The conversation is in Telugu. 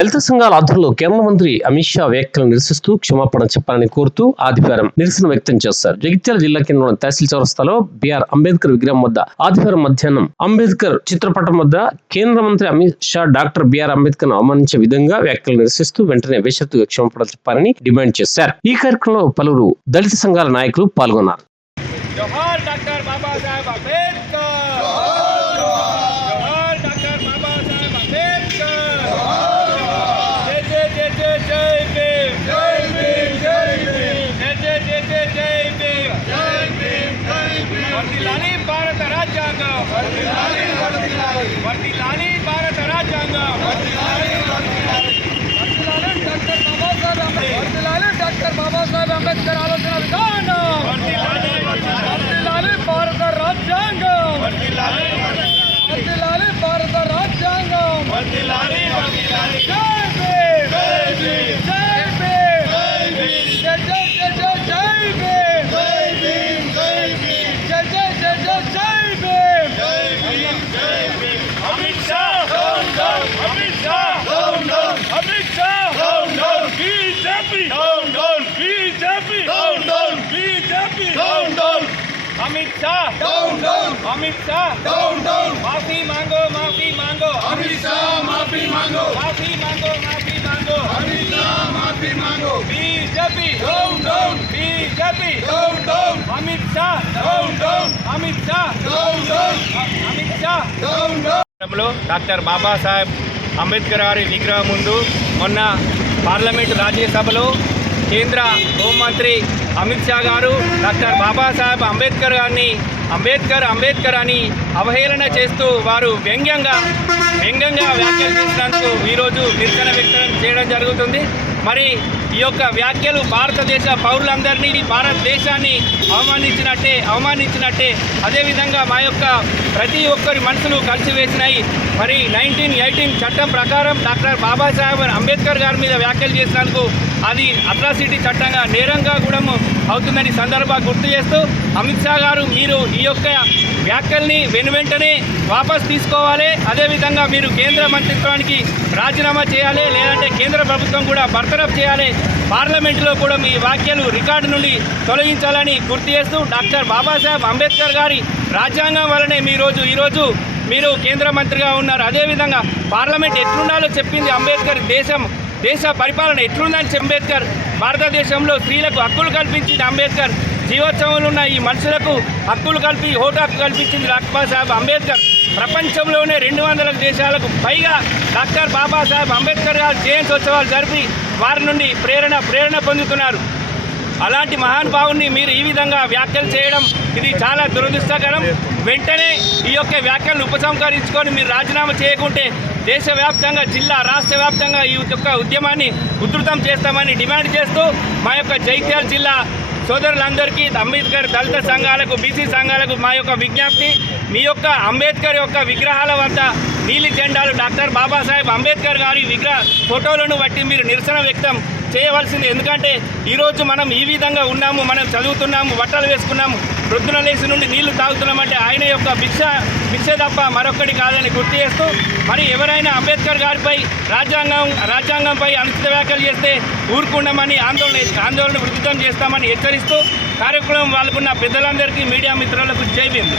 దళిత సంఘాల ఆధ్వర్యంలో కేంద్ర మంత్రి అమిత్ షా వ్యాఖ్యలను నిరసిస్తూ క్షమాపణ చెప్పాలని కోరుతూ ఆదివారం నిరసన వ్యక్తం చేశారు జగిత్యాల జిల్లా కేంద్రంలోని తహసీల్ చౌరస్తాలో బిఆర్ అంబేద్కర్ విగ్రహం వద్ద ఆదివారం మధ్యాహ్నం అంబేద్కర్ చిత్రపటం వద్ద కేంద్ర మంత్రి Amit Shah doctor B R అంబేద్కర్ను అవమానించే విధంగా వ్యాఖ్యలు నిరసిస్తూ వెంటనే బేషరతుగా క్షమాపణ చెప్పాలని డిమాండ్ చేశారు. ఈ కార్యక్రమంలో పలువురు దళిత సంఘాల నాయకులు పాల్గొన్నారు. Amit Shah. Down down. Amit Shah. Down down. మాఫీ మాంగో మాఫీ మాంగో. అమిత్ షా మాఫీ మాంగో. మాఫీ మాంగో మాఫీ మాంగో. అమిత్ షా మాఫీ mango. BJP. Down down. BJP. Down down. Amit Shah. Down down. Amit Shah. Down down. Amit Shah. Down down. Doctor Babasaheb Ambedkar గారి విగ్రహం ముందు మొన్న పార్లమెంటు రాజ్యసభలో కేంద్ర హోంమంత్రి అమిత్ షా గారు డాక్టర్ బాబాసాహెబ్ అంబేద్కర్ గారిని అంబేద్కర్ అంబేద్కర్ అని అవహేళన చేస్తూ వారు వ్యంగ్యంగా వ్యంగ్యంగా వ్యాఖ్యలు చేసినందుకు ఈరోజు నిరసన వ్యక్తం చేయడం జరుగుతుంది. మరి ఈ యొక్క వ్యాఖ్యలు భారతదేశ పౌరులందరినీ భారతదేశాన్ని అవమానించినట్టే అవమానించినట్టే అదేవిధంగా మా యొక్క ప్రతి ఒక్కరి మనసులు కలిసివేసినాయి. మరి నైన్టీన్ ఎయిటీన్ చట్టం ప్రకారం డాక్టర్ బాబాసాహెబ్ అంబేద్కర్ గారి మీద వ్యాఖ్యలు చేసినందుకు అది అట్రాసిటీ చట్టంగా నేరంగా కూడా అవుతుందని సందర్భంగా గుర్తు చేస్తూ అమిత్ షా గారు మీరు ఈ యొక్క వ్యాఖ్యల్ని వెను వెంటనే వాపస్ తీసుకోవాలి. అదేవిధంగా మీరు కేంద్ర మంత్రిత్వానికి రాజీనామా చేయాలి. లేదంటే కేంద్ర ప్రభుత్వం కూడా బర్తరఫ్ చేయాలి. పార్లమెంటులో కూడా మీ వ్యాఖ్యలు రికార్డు నుండి తొలగించాలని గుర్తు చేస్తూ డాక్టర్ బాబాసాహెబ్ అంబేద్కర్ గారి రాజ్యాంగం వలనే మీ రోజు ఈరోజు మీరు కేంద్ర మంత్రిగా ఉన్నారు. అదేవిధంగా పార్లమెంట్ ఎట్లుండాలో చెప్పింది అంబేద్కర్ దేశం. దేశ పరిపాలన ఎట్లుందని అంబేద్కర్ భారతదేశంలో స్త్రీలకు హక్కులు కల్పించింది అంబేద్కర్. జీవోత్సవంలో ఉన్న ఈ మనుషులకు హక్కులు కల్పి ఓటు హక్కు కల్పించింది బాబాసాహెబ్ అంబేద్కర్. ప్రపంచంలోనే రెండు వందల దేశాలకు పైగా డాక్టర్ బాబాసాహెబ్ అంబేద్కర్ గారు జయంతోత్సవాలు జరిపి వారి నుండి ప్రేరణ ప్రేరణ పొందుతున్నారు. అలాంటి మహానుభావుని మీరు ఈ విధంగా వ్యాఖ్యలు చేయడం ఇది చాలా దురదృష్టకరం. వెంటనే ఈ యొక్క వ్యాఖ్యలను ఉపసంహరించుకొని మీరు రాజీనామా చేయకుంటే దేశవ్యాప్తంగా జిల్లా రాష్ట్ర వ్యాప్తంగా ఈ యొక్క ఉద్యమాన్ని ఉధృతం చేస్తామని డిమాండ్ చేస్తూ మా యొక్క జైత్యాల జిల్లా సోదరులందరికీ అంబేద్కర్ దళిత సంఘాలకు బీసీ సంఘాలకు మా యొక్క విజ్ఞప్తి మీ యొక్క అంబేద్కర్ యొక్క విగ్రహాల వద్ద నీలి జెండాలు డాక్టర్ బాబాసాహెబ్ అంబేద్కర్ గారి విగ్రహ ఫోటోలను బట్టి మీరు నిరసన వ్యక్తం చేయవలసింది. ఎందుకంటే ఈరోజు మనం ఈ విధంగా ఉన్నాము మనం చదువుతున్నాము బట్టలు వేసుకున్నాము ప్రొద్దున లేచి నుండి నీళ్ళు తాగుతున్నామంటే ఆయన యొక్క భిక్ష భిక్ష తప్ప మరొక్కటి కాదని గుర్తు చేస్తూ మరి ఎవరైనా అంబేద్కర్ గారిపై రాజ్యాంగం రాజ్యాంగంపై అనుచిత వ్యాఖ్యలు చేస్తే ఊరుకుండమని ఆందోళన ఆందోళన వృద్ధితం చేస్తామని హెచ్చరిస్తూ కార్యక్రమం పాల్గొన్న పెద్దలందరికీ మీడియా మిత్రులకు జై భీమ్.